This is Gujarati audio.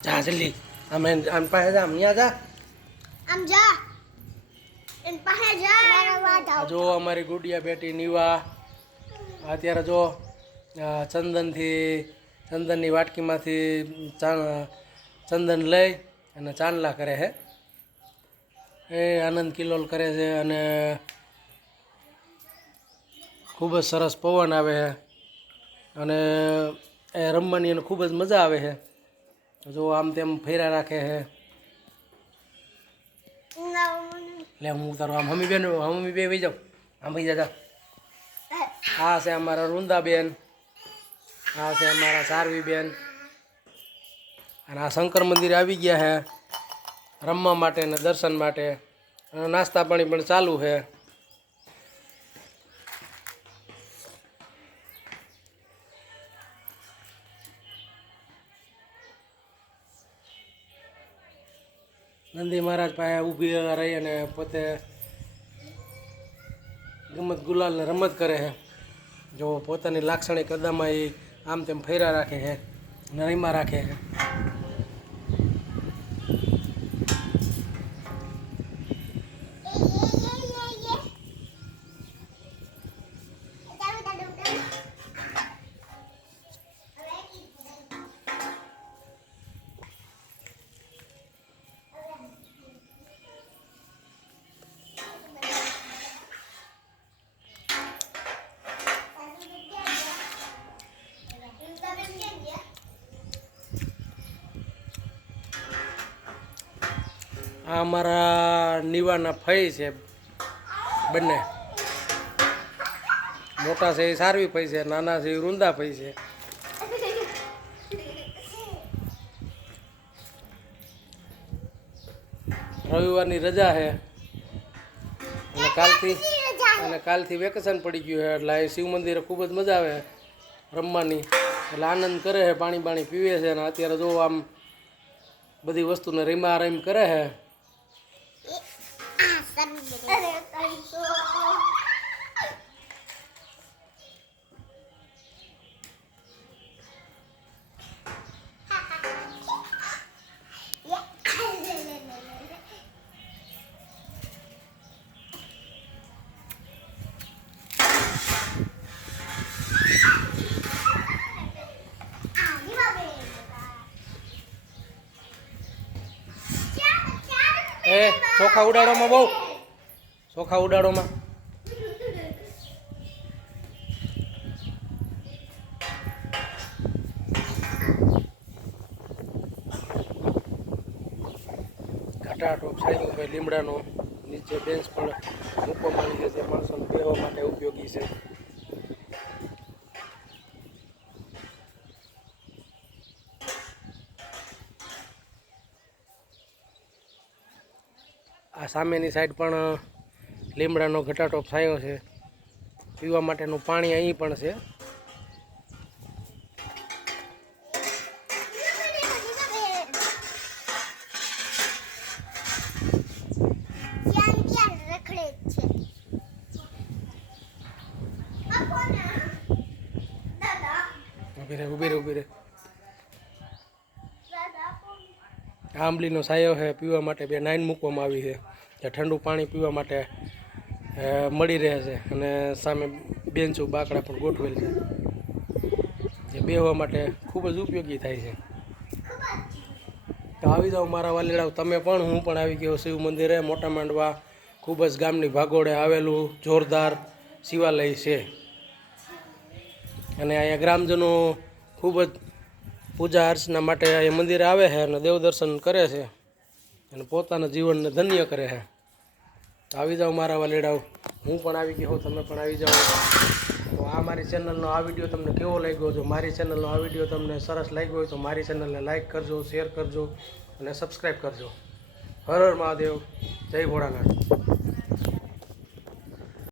જા જલ્દી. આમ એન- આમ પાસે જા આમ જા. આમ જા. એન પાસે જા. મારા વાત આ જો અમારી ગુડિયા બેટી નીવા. અત્યારે જો ચંદનથી ચંદનની વાટકીમાંથી ચંદન લઈ અને ચાંદલા કરે છે એ આનંદ કિલોલ કરે છે અને ખૂબ જ સરસ પવન આવે છે અને એ રમવાની એને ખૂબ જ મજા આવે છે જો આમ તેમ ફેરા રાખે છે લે હું તારો આમ હમી બેન હમી બે વહી જાઉં. આમ ભાઈ જા આ છે અમારા રૂંદાબેન આ છે અમારા સારવી બેન. અને આ શંકર મંદિર આવી ગયા છે રમવા માટે ને દર્શન માટે. અને નાસ્તા પાણી પણ ચાલુ છે નંદી મહારાજ પાસે ઊભી રહી અને પોતે ગમત ગુલાલને રમત કરે છે. જો પોતાની લાક્ષણિક અદામાં એ આમ તેમ ફેરા રાખે છે નરીમાં રાખે છે. આ અમારા નીવાના ફઈ છે બંને. મોટા છે એ સારવી ફઈ છે, નાના છે એ રૂંદા ફઈ છે. રવિવારની રજા છે અને કાલથી અને કાલથી વેકેશન પડી ગયું છે એટલે એ શિવ મંદિરે ખૂબ જ મજા આવે રમવાની. એટલે આનંદ કરે છે પાણી પાણી પીવે છે અને અત્યારે જો આમ બધી વસ્તુને રીમા રીમ કરે છે એ ચોખા ઉડાડોમાં બહુ ચોખા ઉડાડોમાં. ઘટાટો છાંયો છે લીમડાનો. નીચે બેન્ચ પણ મૂકવામાં આવી છે માણસોને બેહવા માટે ઉપયોગી છે. આ સામેની સાઈડ પણ લીમડાનો ઘટાટો થયો છે. પીવા માટેનું પાણી અહીં પણ છે. રહે દાદા કોણ આ આંબલીનો સાયો છે, પીવા માટે બે નાઈન મૂકવામાં આવી છે. ત્યાં ઠંડુ પાણી પીવા માટે મળી રહે છે અને સામે બેન્ચો બાકડા પણ ગોઠવેલ છે. જે બેહવા માટે ખૂબ જ ઉપયોગી થાય છે. તો આવી જાઓ મારા વાલીડાઓ, તમે પણ, હું પણ આવી ગયો શિવ મંદિરે, મોટા માંડવા, ખૂબ જ ગામની ભાગોળે આવેલું જોરદાર શિવાલય છે. અને અહીંયા ગ્રામજનો ખૂબ જ પૂજા અર્ચના માટે અહીંયા મંદિરે આવે છે અને દેવદર્શન કરે છે અને પોતાના જીવનને ધન્ય કરે છે. આવી જાઓ મારા વાલેડાઓ. હું પણ આવી ગયો તમે પણ આવી જાઓ. તો આ મારી ચેનલનો આ વીડિયો તમને કેવો લાગ્યો જો મારી ચેનલનો આ વીડિયો તમને સરસ લાગ્યો હોય તો મારી ચેનલને લાઈક કરજો શેર કરજો અને સબસ્ક્રાઈબ કરજો. હર હર મહાદેવ. જય ભોળાનાથ.